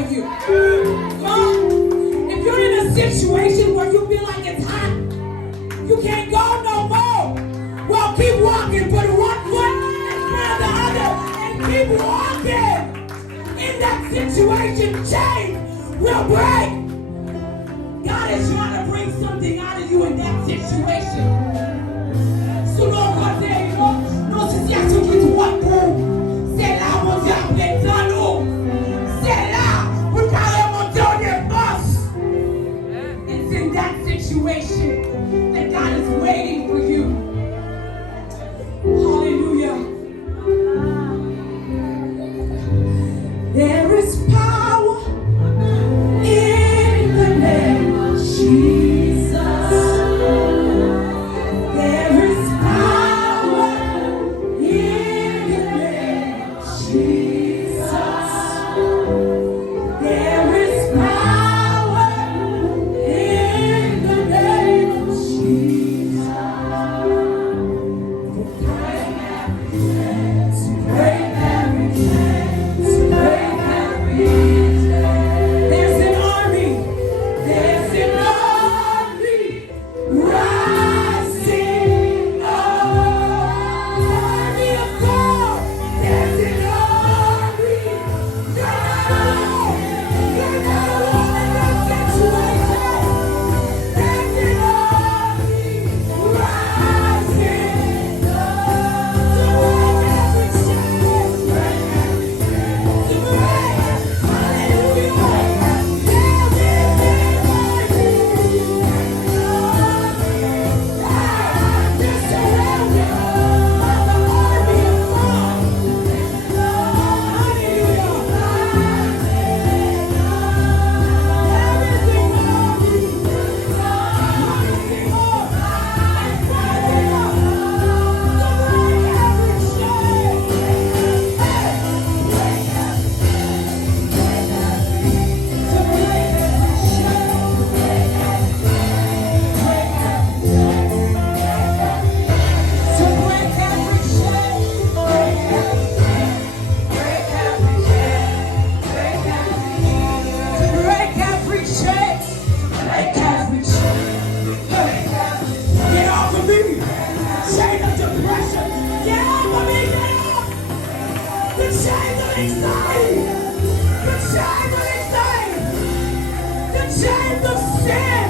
for you. If you're in a situation where you feel like it's hot, you can't go no more. Well, keep walking, put one foot in front of the other, and keep walking. In that situation, chains will break. God is trying to bring something out of you in that situation. Selon côté, nos situations qui doivent pour, c'est là où Dieu a pris dans nous. C'est là où carrément donner force. It's in that situation that God is waiting for you. Hallelujah. There is power in the name of Jesus. There is power in the name of Jesus. There is power in the name of Jesus. To break every chain, to break every chain, to break every chain. There's an army rising up. Army of God. There's an army. You're not alone in that situation. There's an army rising up. To break every chain. To break. Hallelujah. There's an army. They're surrounded by the army of God. Hallelujah. Everything around you. Rising up and rising up. To break every chain. To break every To break every chain. To break every chain. Break every chain. Get off of me. Chain of depression. Get off of me. Get off. The chains of anxiety. The chains of anxiety. The chains of sin.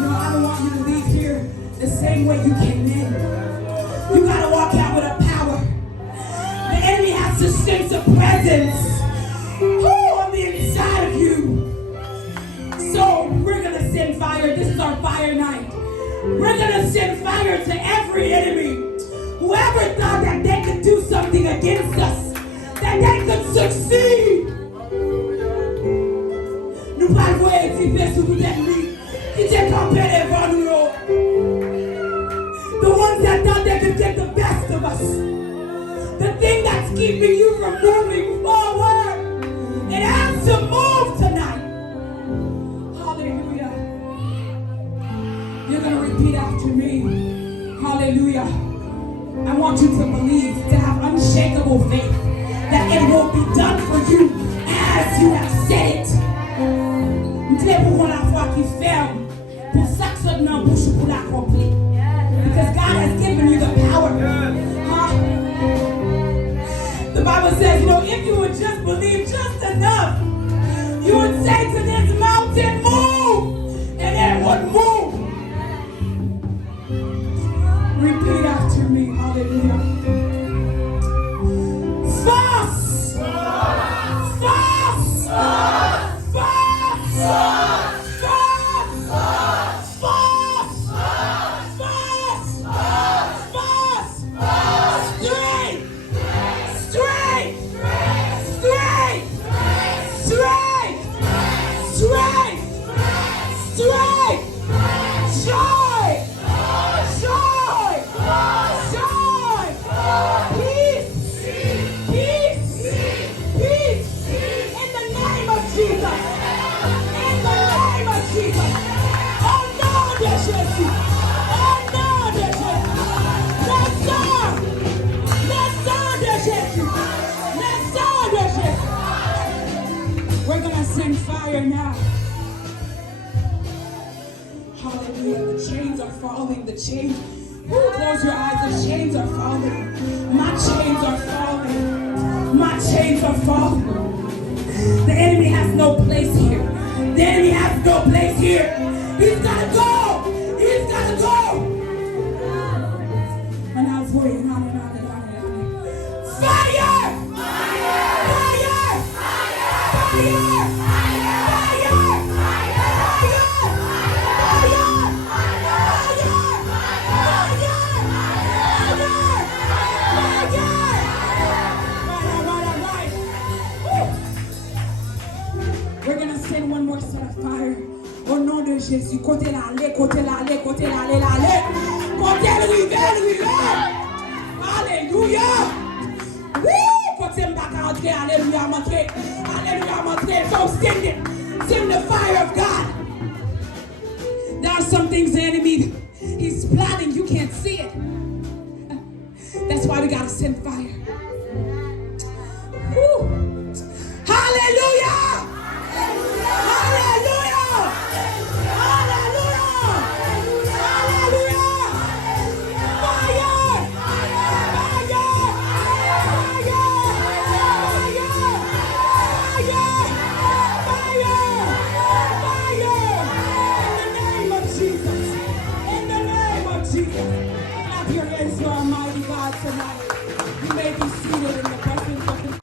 I don't want you to leave here the same way you came in. You gotta walk out with a power. The enemy has to sense a presence on the inside of you. So we're gonna send fire. This is our fire night. We're gonna send fire to every enemy. Whoever thought that they could do something against us, that they could succeed. Nous parlons exhiber sur tout ennemi qui t'est campé devant nous. The ones that thought they could get the best of us. The thing that's keeping you from moving forward. It has to move tonight. Hallelujah. You're going to repeat after me. Hallelujah. I want you to believe, to have unshakable faith that it will be done for you as you have said it. Pour la foi qui ferme, pour ça que ça donne en bouche pour l'accomplir. Because God has given you the power. The Bible says, if you would just believe just enough, you would say to this mountain, move, and it would move. Repeat after me. Hallelujah. Force! Force! Joy! chains. Who close your eyes? The chains are falling. My chains are falling. My chains are falling. The enemy has no place here. The enemy has no place here. He's gotta go. He's gotta go. And I was worried. Fire! Fire! Fire! We're gonna send one more set of fire. Au nom de Jésus, côté l'allée, côté l'allée, côté l'allée, l'allée. Côté l'hiver. Alléluia. Côté m'baka entrer, alléluia, montrer. Alléluia, montrer. So sing it. Sing the fire of God. There are some things the enemy, he's plotting, you can't see it. That's why we gotta send fire. Woo. Hallelujah! Hallelujah! Hallelujah! Hallelujah! Fire! Fire! In the name of Jesus. Clap your hands to Almighty God tonight. You may be